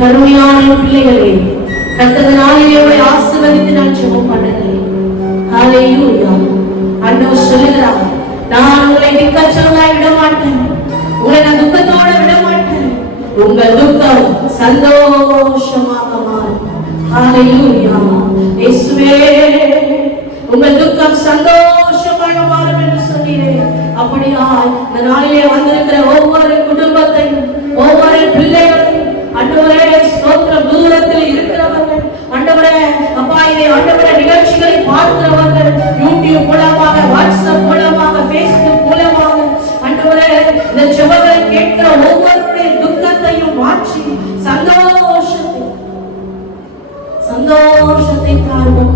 கருமையான பிள்ளைகளே, கர்த்தர் நாளிலே உங்களை ஆசீர்வதித்து நான் ஜெபம் பண்ணுகிறேன். ஹல்லேலூயா. ஆண்டவர் சொல்லுகிறார், நான் உங்களை திக்கற்றவர்களாய் விட மாட்டேன், உங்களை நான் துக்கத்தோட விட மாட்டேன், உங்கள் துக்கம் சந்தோஷமாக மாறும். ஹல்லேலூயா. இயேசுவே, உங்கள் துக்கம் சந்தோஷமாக மாறும் என்று சொன்னீரே, அப்படியாய் இந்த நாளிலே வந்திருக்கிற ஒவ்வொரு குடும்பத்தையும், ஒவ்வொரு பிள்ளைகளையும் ஆண்டவரே ஸ்தோத்திரம், தூரத்தில் இருக்கிறவர்கள் ஆண்டவரே அப்பா, இதை ஆண்டவரே நிகழ்ச்சிகளை பார்க்கிறவர்கள், யூடியூப் மூலமாக, வாட்ஸ்அப் மூலமாக, Facebook மூலமாக ஆண்டவரே இந்த ஜெபங்களை கேட்கிற ஒவ்வொருடைய துக்கத்தையும் மாற்றி சந்தோஷத்தை தாருவோம்.